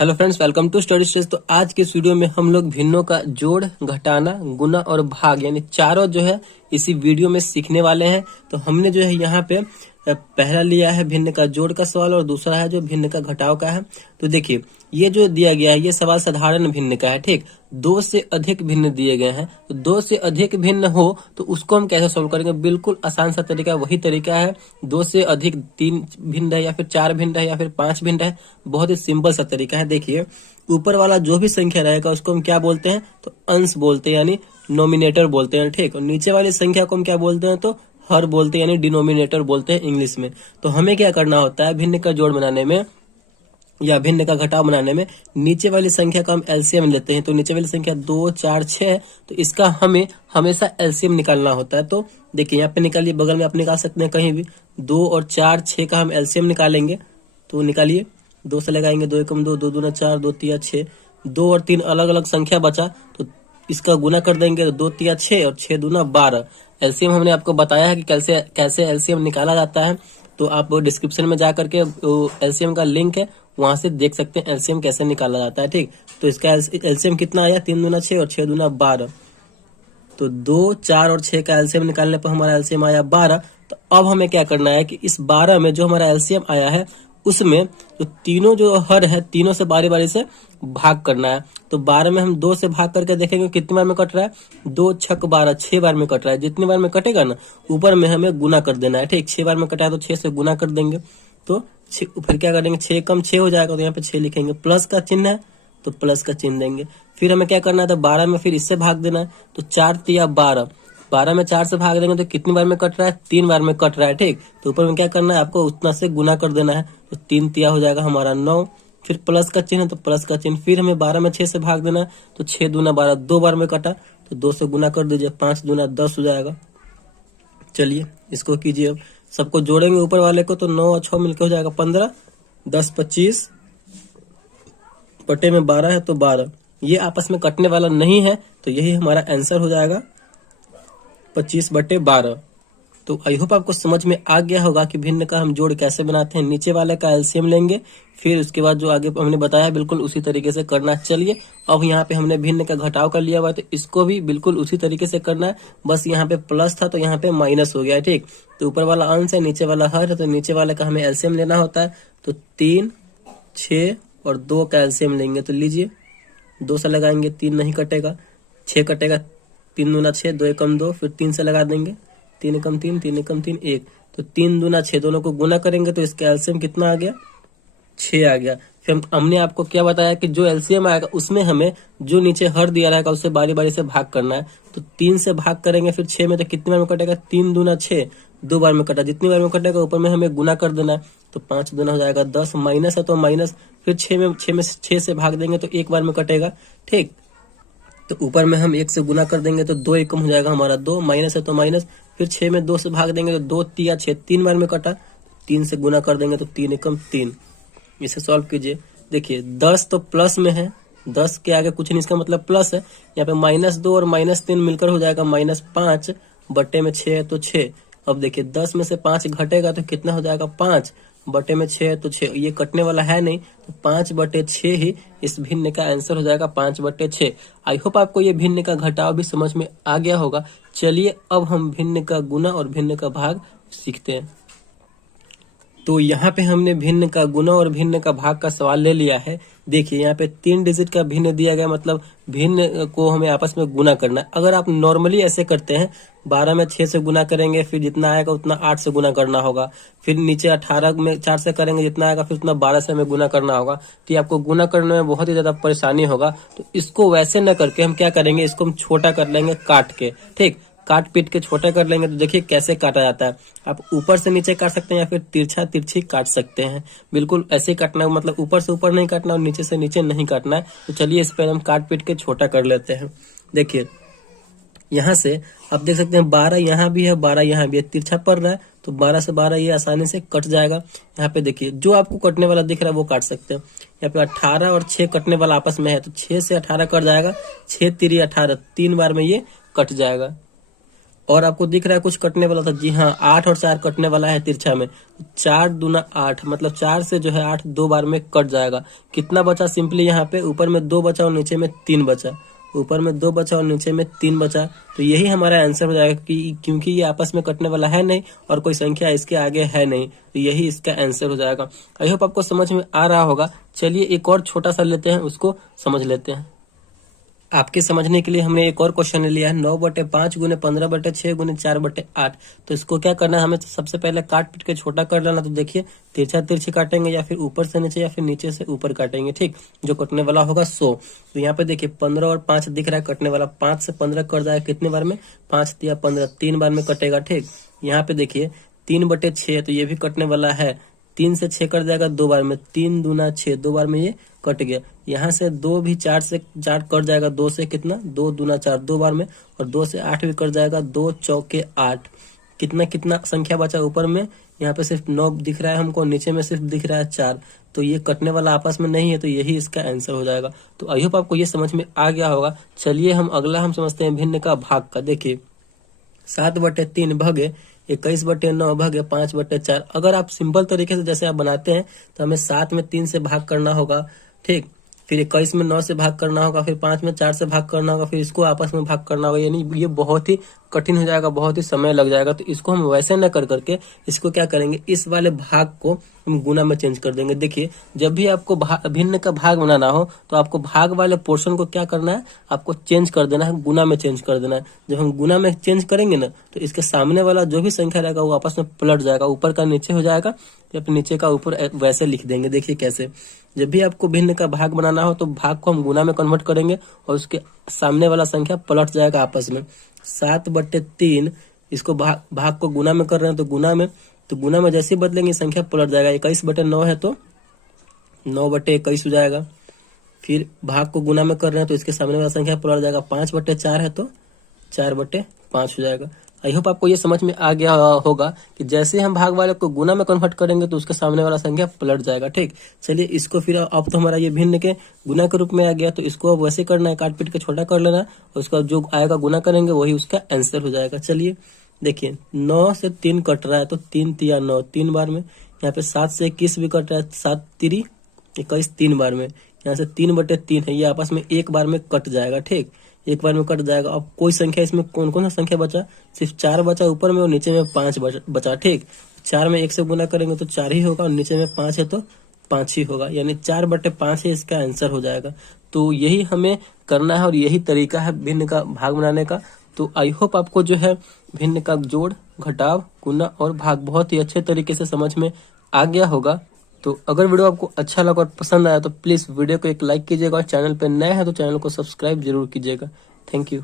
Hello friends, welcome to study stage. तो आज के इस वीडियो में हम लोग भिन्नों का जोड़, घटाना, गुना और भाग यानी चारों जो है इसी वीडियो में सीखने वाले हैं। तो हमने जो है यहाँ पे पहला लिया है भिन्न का जोड़ का सवाल और दूसरा है जो भिन्न का घटाव का है। तो देखिए ये जो दिया गया है ये सवाल साधारण भिन्न का है। ठीक, दो से अधिक भिन्न दिए गए हैं, तो दो से अधिक भिन्न हो तो उसको हम कैसे सोल्व करेंगे। बिल्कुल आसान सा तरीका वही तरीका है। दो से अधिक तीन भिन्न है या फिर चार भिन्न है या फिर पांच भिन्न है, बहुत ही सिंपल सा तरीका है। देखिए ऊपर वाला जो भी संख्या रहेगा उसको हम क्या बोलते हैं, तो अंश बोलते हैं यानी नोमिनेटर बोलते हैं। ठीक, और नीचे वाली संख्या को हम क्या बोलते हैं, तो हर बोलते हैं यानी डिनोमिनेटर बोलते हैं इंग्लिश में। तो हमें क्या करना होता है भिन्न का जोड़ बनाने में या भिन्न का घटाव बनाने में, नीचे वाली संख्या का हम एलसीएम लेते हैं। तो नीचे वाली संख्या 2, 4, 6 है, तो इसका हमें हमेशा एलसीएम निकालना होता है। तो देखिए यहाँ पे निकालिए, बगल में आप निकाल सकते हैं कहीं भी। 2 और 4, 6 का हम एलसीएम निकालेंगे। तो निकालिए, 2 से लगाएंगे, 2 एकम 2, 2 दूना 4, 2 तिया 6। 2 और 3 अलग अलग संख्या बचा, तो इसका गुना कर देंगे, तो 2 तिया 6 और 6 दूना 12। एलसीएम हमने आपको बताया है कि कैसे एलसीएम निकाला जाता है। तो आप डिस्क्रिप्शन में जा करके एलसीएम का लिंक है, वहां से देख सकते हैं एलसीएम कैसे निकाला जाता है। ठीक, तो इसका एलसीएम कितना आया, 3 दूना 6 और 6 दूना 12। तो 2, 4 और 6 का एलसीएम निकालने पर हमारा एलसीएम आया 12। तो अब हमें क्या करना है कि इस 12 में जो हमारा एलसीएम आया है उसमें जो तीनों जो हर है तीनों से बारी बारी से भाग करना है। तो 12 में हम 2 से भाग करके देखेंगे कितनी बार में कट रहा है, 2 छक 12, 6 बार में कट रहा है। जितनी बार में कटेगा ना ऊपर में हमें गुना कर देना है। ठीक, 6 बार में कटा है तो 6 से गुना कर देंगे। तो फिर क्या करेंगे, 6 कम 6 हो जाएगा, तो यहाँ पे 6 लिखेंगे। प्लस का चिन्ह है तो प्लस का चिन्ह देंगे। फिर हमें क्या करना है, तो 12 में फिर इससे भाग देना है। तो 4 तिया 12, 12 में 4 से भाग देंगे तो कितनी बार में कट रहा है, 3 बार में कट रहा है। ठीक, तो ऊपर में क्या करना है, आपको उतना से गुना कर देना है। तो 3 तिया हो जाएगा हमारा 9। फिर प्लस का चिन्ह है तो प्लस का चिन्ह, फिर हमें 12 में 6 से भाग देना है। तो 6 दूना 12, 2 बार में कटा, तो 2 से गुना कर दीजिए, 5 दूना 10 हो जाएगा। चलिए इसको कीजिए, अब सबको जोड़ेंगे ऊपर वाले को, तो 9 और 6 मिलकर हो जाएगा 15, 10 25 बटे में 12 है तो 12। ये आपस में कटने वाला नहीं है, तो यही हमारा आंसर हो जाएगा 25 बटे 12। तो आई होप आपको समझ में आ गया होगा कि भिन्न का हम जोड़ कैसे बनाते हैं। नीचे वाले का एलसीएम लेंगे, फिर उसके बाद जो आगे हमने बताया बिल्कुल उसी तरीके से करना। चलिए अब यहाँ पे हमने भिन्न का घटाव का लिया हुआ है, तो इसको भी बिल्कुल उसी तरीके से करना है। बस यहाँ पे प्लस था तो यहाँ पे माइनस हो गया है। ठीक, तो ऊपर वाला अंश है, नीचे वाला हर है, तो नीचे वाले का हमें एलसीएम लेना होता है। तो 3, 6 और 2 का एलसीएम लेंगे। तो लीजिए, 2 से लगाएंगे 3 नहीं कटेगा, 6 कटेगा, 3 दूना 6, 2 एकम 2, फिर 3 से लगा देंगे, 3 एकम 3, 3 एकम 3 1। तो 3 दूना 6, दोनों को गुना करेंगे तो इसका एलसीएम कितना आ गया, 6 आ गया। फिर हमने आपको क्या बताया कि जो एलसीएम आएगा उसमें हमें जो नीचे हर दिया रहेगा उससे बारी बारी से भाग करना है। तो 3 से भाग करेंगे फिर 6 में, तो कितनी बार में कटेगा, 3 दूना 6, 2 बार में कटा। जितनी बार में कटेगा ऊपर में हमें गुना कर देना है। तो 5 दूना हो जाएगा 10, माइनस है तो माइनस, फिर 6 से भाग देंगे तो 1 बार में कटेगा। ठीक, तो ऊपर में हम 1 से गुना कर देंगे तो 2 एकम हो जाएगा हमारा 2, माइनस है तो माइनस, फिर 6 में 2 से भाग देंगे तो 2 तिया 6, 3 बार में कटा, 3 से गुना कर देंगे तो 3 एकम 3। इसे सॉल्व कीजिए। देखिए 10 तो प्लस में है, 10 के आगे कुछ नहीं, इसका मतलब प्लस है। यहाँ पे -2 और -3 मिलकर हो जाएगा -5 बटे में 6 है तो 6। अब देखिए 10 में से 5 घटेगा तो कितना हो जाएगा, 5 बटे में 6 है तो 6। ये कटने वाला है नहीं, तो 5 बटे 6 ही इस भिन्न का आंसर हो जाएगा, 5 बटे 6। आई होप आपको ये भिन्न का घटाव भी समझ में आ गया होगा। चलिए अब हम भिन्न का गुना और भिन्न का भाग सीखते हैं। तो यहाँ पे हमने भिन्न का गुना और भिन्न का भाग का सवाल ले लिया है। देखिए यहाँ पे 3 डिजिट का भिन्न दिया गया, मतलब भिन्न को हमें आपस में गुना करना है। अगर आप नॉर्मली ऐसे करते हैं, 12 में 6 से गुना करेंगे, फिर जितना आएगा उतना 8 से गुना करना होगा, फिर नीचे 18 में 4 से करेंगे, जितना आएगा फिर उतना 12 से हमें गुना करना होगा। तो ये आपको गुना करने में बहुत ही ज्यादा परेशानी होगा। तो इसको वैसे न करके हम क्या करेंगे, इसको हम छोटा कर लेंगे काट के। ठीक, काट पीट के छोटा कर लेंगे। तो देखिए कैसे काटा जाता है, आप ऊपर से नीचे काट सकते हैं या फिर तिरछा तिरछी काट सकते हैं। बिल्कुल ऐसे ही काटना है, मतलब ऊपर से ऊपर नहीं काटना और नीचे से नीचे नहीं काटना है। तो चलिए इस पर हम काट पीट के छोटा कर लेते हैं। देखिए यहाँ से आप देख सकते हैं 12 यहाँ भी है, 12 यहाँ भी है, तिरछा पड़ रहा है, तो 12 से 12 ये आसानी से कट जाएगा। यहाँ पे देखिए जो आपको कटने वाला दिख रहा है वो काट सकते हैं। यहाँ पे 18 और 6 कटने वाला आपस में है, तो 6 से 18 कट जाएगा, 6 तिरी 18, 3 बार में ये कट जाएगा। और आपको दिख रहा है कुछ कटने वाला था, जी हाँ 8 और 4 कटने वाला है तिरछा में। 4 दूना 8, मतलब 4 से जो है 8 दो बार में कट जाएगा। कितना बचा? सिंपली यहाँ पे ऊपर में 2 बचा और नीचे में 3 बचा, ऊपर में 2 बचा और नीचे में 3 बचा। तो यही हमारा आंसर हो जाएगा कि क्योंकि ये आपस में कटने वाला है नहीं और कोई संख्या इसके आगे है नहीं, तो यही इसका आंसर हो जाएगा। आई होप आपको समझ में आ रहा होगा। चलिए एक और छोटा सा लेते हैं, उसको समझ लेते हैं। आपके समझने के लिए हमने एक और क्वेश्चन लिया है, 9/5 गुने 15/6 गुने 4/8। तो इसको क्या करना है, हमें सबसे पहले काट पीट के छोटा कर लेना। तो देखिए तिरछा तिरछी काटेंगे या फिर ऊपर से नीचे या फिर नीचे से ऊपर काटेंगे, ठीक। जो कटने वाला होगा 100। तो यहाँ पे देखिए 15 और 5 दिख रहा है कटने वाला। 5 से 15 कट जाएगा कितने बार में? 5 या 15, 3 बार में कटेगा, ठीक। यहाँ पे देखिए 3/6, तो ये भी कटने वाला है। 3 से 6 कट जाएगा 2 बार में, 3 दूना 6, 2 बार में ये कट गया। यहाँ से 2 भी 4 से 4 कट जाएगा, 2 से कितना? 2 दूना 4, 2 बार में। और 2 से 8 भी कट जाएगा, 2 चौके 8। कितना कितना संख्या बचा ऊपर में? यहाँ पे सिर्फ 9 दिख रहा है हमको, नीचे में सिर्फ दिख रहा है 4। तो ये कटने वाला आपस में नहीं है, तो यही इसका आंसर हो जाएगा। तो आई होप आपको ये समझ में आ गया होगा। चलिए हम अगला हम समझते हैं भिन्न का भाग का। देखिए 7/3 भागे 21/9 भागे 5/4। अगर आप सिंपल तरीके से जैसे आप बनाते हैं तो हमें 7 में 3 से भाग करना होगा, ठीक। फिर 21 में 9 से भाग करना होगा, फिर 5 में 4 से भाग करना होगा, फिर इसको आपस में भाग करना होगा। यानी ये बहुत ही कठिन हो जाएगा, बहुत ही समय लग जाएगा। तो इसको हम वैसे न कर करके इसको क्या करेंगे, इस वाले भाग को हम गुना में चेंज कर देंगे। देखिए जब भी आपको भिन्न का भाग बनाना हो तो आपको भाग वाले पोर्शन को क्या करना है, आपको चेंज कर देना है, गुना में चेंज कर देना है। जब हम गुना में चेंज करेंगे ना तो इसके सामने वाला जो भी संख्या रहेगा वो आपस में पलट जाएगा, ऊपर का नीचे हो जाएगा या फिर नीचे का ऊपर, वैसे लिख देंगे। देखिए कैसे, जब भी आपको भिन्न का भाग बनाना हो तो भाग को हम गुना में कन्वर्ट करेंगे और उसके सामने वाला संख्या पलट जाएगा आपस में। 7/3 इसको भाग को गुना में कर रहे हैं तो गुना में जैसे बदलेंगे संख्या पलट जाएगा। 21/9 है तो 9/21 हो जाएगा। फिर भाग को गुना में कर रहे हैं तो इसके सामने वाला संख्या पलट जाएगा। 5/4 है तो 4/5 हो जाएगा। आई होप आपको ये समझ में आ गया होगा कि जैसे हम भाग वाले को गुना में कन्वर्ट करेंगे तो उसके सामने वाला संख्या पलट जाएगा, ठीक। चलिए इसको फिर अब तो हमारा ये भिन्न के गुना के रूप में आ गया, तो इसको अब वैसे करना है, काट पीट के छोटा कर लेना और उसका जो आएगा गुना करेंगे वही उसका आंसर हो जाएगा। चलिए देखिए 9 से 3 कट रहा है तो 3 तिया 9, 3 बार में। यहाँ पे 7 से 21 भी कट रहा है, 7 तिरी 21, 3 बार में। यहाँ से 3/3 है, ये आपस में एक बार में कट जाएगा, ठीक। एक बार में कट जाएगा। अब कोई संख्या इसमें कौन कौन सा संख्या बचा? सिर्फ 4 बचा ऊपर में और नीचे में 5 बचा, ठीक। 4 में 1 से गुना करेंगे तो 4 ही होगा और नीचे में 5 है तो 5 ही होगा, यानी 4/5 ही इसका आंसर हो जाएगा। तो यही हमें करना है और यही तरीका है भिन्न का भाग बनाने का। तो आई होप आपको जो है भिन्न का जोड़, घटाव, गुना और भाग बहुत ही अच्छे तरीके से समझ में आ गया होगा। तो अगर वीडियो आपको अच्छा लगा और पसंद आया तो प्लीज वीडियो को एक लाइक कीजिएगा और चैनल पर नए हैं तो चैनल को सब्सक्राइब जरूर कीजिएगा। Thank you.